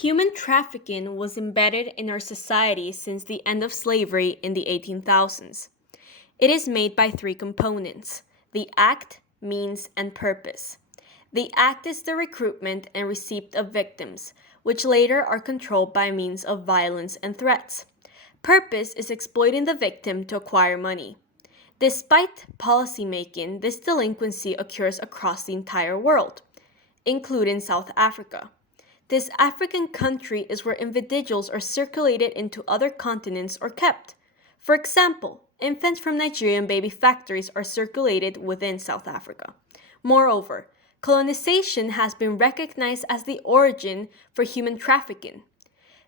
Human trafficking was embedded in our society since the end of slavery in the 18,000s. It is made by three components: the act, means, and purpose. The act is the recruitment and receipt of victims, which later are controlled by means of violence and threats. Purpose is exploiting the victim to acquire money. Despite policymaking, this delinquency occurs across the entire world, including South Africa. This African country is where individuals are circulated into other continents or kept. For example, infants from Nigerian baby factories are circulated within South Africa. Moreover, colonization has been recognized as the origin for human trafficking,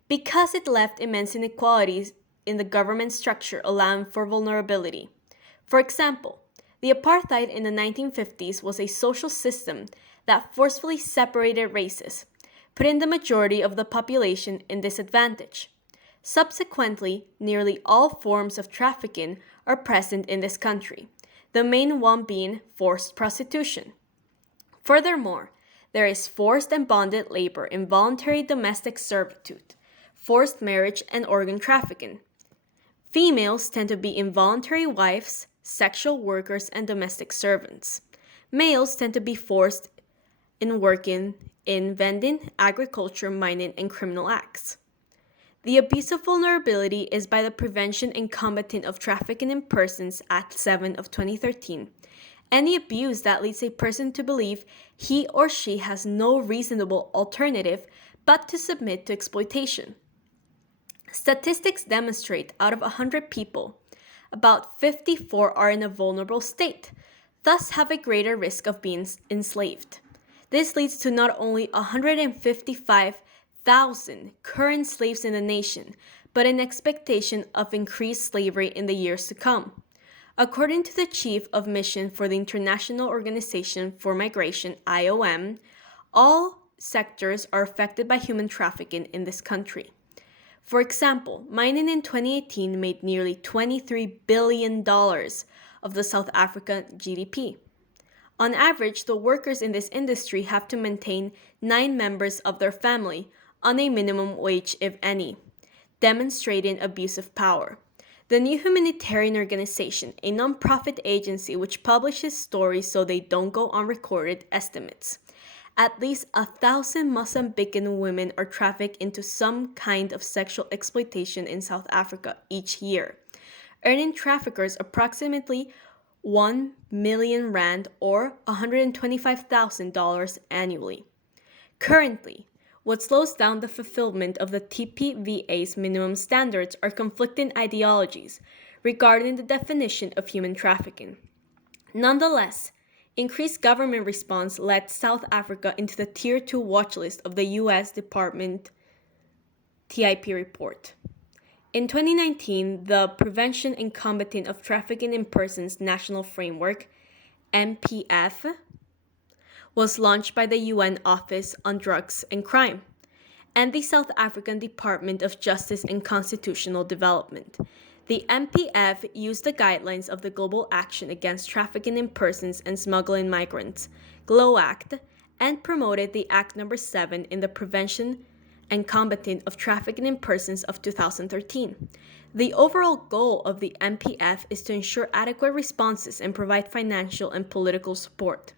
because it left immense inequalities in the government structure, allowing for vulnerability. For example, the apartheid in the 1950s was a social system that forcefully separated races, putting the majority of the population in disadvantage. Subsequently, nearly all forms of trafficking are present in this country, the main one being forced prostitution. Furthermore, there is forced and bonded labor, involuntary domestic servitude, forced marriage, and organ trafficking. Females tend to be involuntary wives, sexual workers, and domestic servants. Males tend to be forced in working in vending, agriculture, mining, and criminal acts. The Abuse of Vulnerability is by the Prevention and Combating of Trafficking in Persons Act 7 of 2013. Any abuse that leads a person to believe he or she has no reasonable alternative but to submit to exploitation. Statistics demonstrate out of 100 people, about 54 are in a vulnerable state, thus have a greater risk of being enslaved. This leads to not only 155,000 current slaves in the nation, but an expectation of increased slavery in the years to come. According to the Chief of Mission for the International Organization for Migration, IOM, all sectors are affected by human trafficking in this country. For example, mining in 2018 made nearly $23 billion of the South African GDP. On average, the workers in this industry have to maintain 9 members of their family on a minimum wage, if any, demonstrating abuse of power. The New Humanitarian Organization, a non-profit agency which publishes stories so they don't go unrecorded, estimates at least 1,000 Mozambican women are trafficked into some kind of sexual exploitation in South Africa each year, earning traffickers approximately 1 million rand or $125,000 annually. Currently, what slows down the fulfillment of the TPVA's minimum standards are conflicting ideologies regarding the definition of human trafficking. Nonetheless, increased government response led South Africa into the Tier 2 watch list of the U.S. Department TIP report. In 2019, the Prevention and Combating of Trafficking in Persons National Framework, MPF, was launched by the UN Office on Drugs and Crime and the South African Department of Justice and Constitutional Development. The MPF used the guidelines of the Global Action Against Trafficking in Persons and Smuggling Migrants, GLOW Act, and promoted the Act No. 7 in the Prevention and Combating of Trafficking in Persons of 2013. The overall goal of the MPF is to ensure adequate responses and provide financial and political support.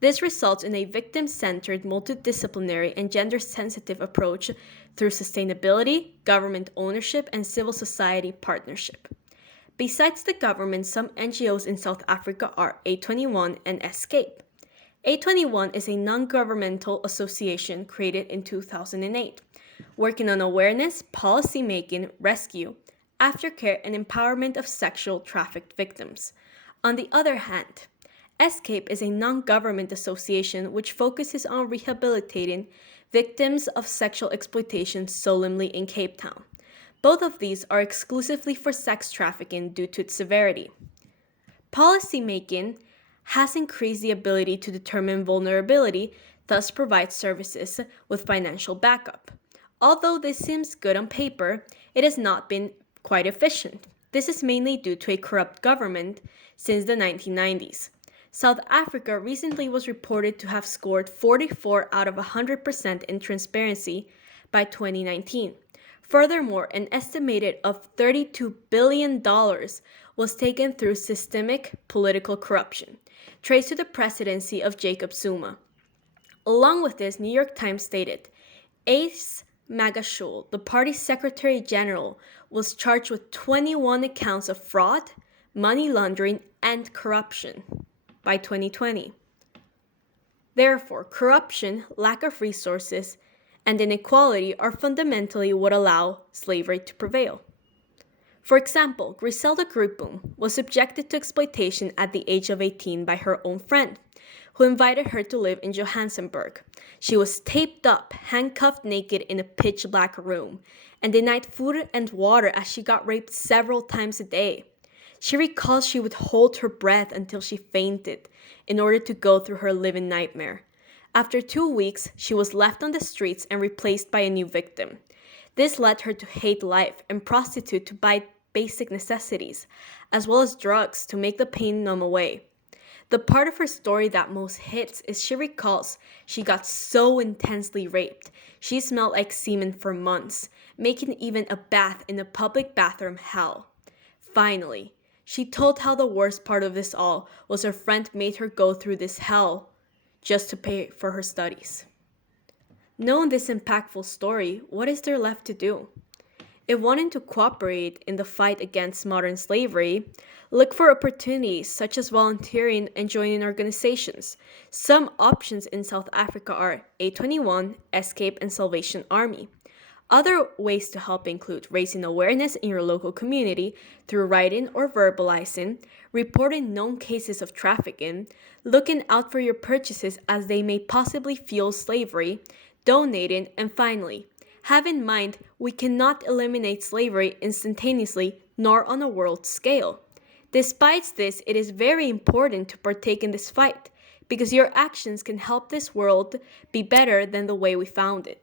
This results in a victim-centered, multidisciplinary, and gender-sensitive approach through sustainability, government ownership, and civil society partnership. Besides the government, some NGOs in South Africa are A21 and Escape. A21 is a non-governmental association created in 2008, working on awareness, policy-making, rescue, aftercare, and empowerment of sexual trafficked victims. On the other hand, Escape is a non-government association which focuses on rehabilitating victims of sexual exploitation solely in Cape Town. Both of these are exclusively for sex trafficking due to its severity. Policymaking has increased the ability to determine vulnerability, thus provide services with financial backup. Although this seems good on paper, it has not been quite efficient. This is mainly due to a corrupt government since the 1990s. South Africa recently was reported to have scored 44 out of 100% in transparency by 2019. Furthermore, an estimated of $32 billion was taken through systemic political corruption, traced to the presidency of Jacob Zuma. Along with this, New York Times stated, Ace Magashule, the party's Secretary General, was charged with 21 accounts of fraud, money laundering, and corruption by 2020. Therefore, corruption, lack of resources, and inequality are fundamentally what allow slavery to prevail. For example, Griselda Gripum was subjected to exploitation at the age of 18 by her own friend, who invited her to live in Johannesburg. She was taped up, handcuffed naked in a pitch-black room, and denied food and water as she got raped several times a day. She recalls she would hold her breath until she fainted in order to go through her living nightmare. After 2 weeks, she was left on the streets and replaced by a new victim. This led her to hate life and prostitute to buy basic necessities, as well as drugs to make the pain numb away. The part of her story that most hits is she recalls she got so intensely raped, she smelled like semen for months, making even a bath in a public bathroom hell. Finally, she told how the worst part of this all was her friend made her go through this hell just to pay for her studies. Knowing this impactful story, what is there left to do? If wanting to cooperate in the fight against modern slavery, look for opportunities such as volunteering and joining organizations. Some options in South Africa are A21, Escape, and Salvation Army. Other ways to help include raising awareness in your local community through writing or verbalizing, reporting known cases of trafficking, looking out for your purchases as they may possibly fuel slavery, donating, and finally, have in mind we cannot eliminate slavery instantaneously nor on a world scale. Despite this, it is very important to partake in this fight because your actions can help this world be better than the way we found it.